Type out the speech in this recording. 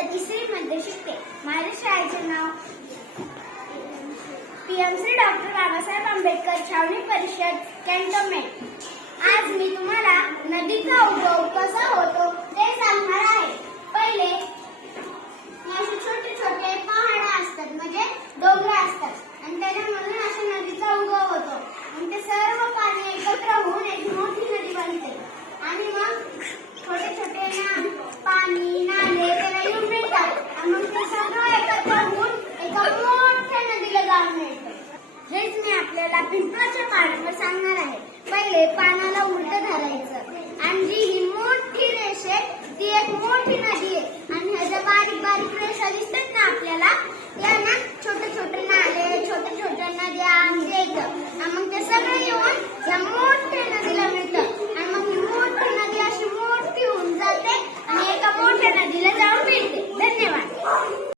इयत्ता 3री मध्ये शिकते. माझ्या शाळेचे नाव पीएमसी डॉक्टर बाबासाहेब आंबेडकर छावणी परिषद कॅन्टोन्मेंट. आज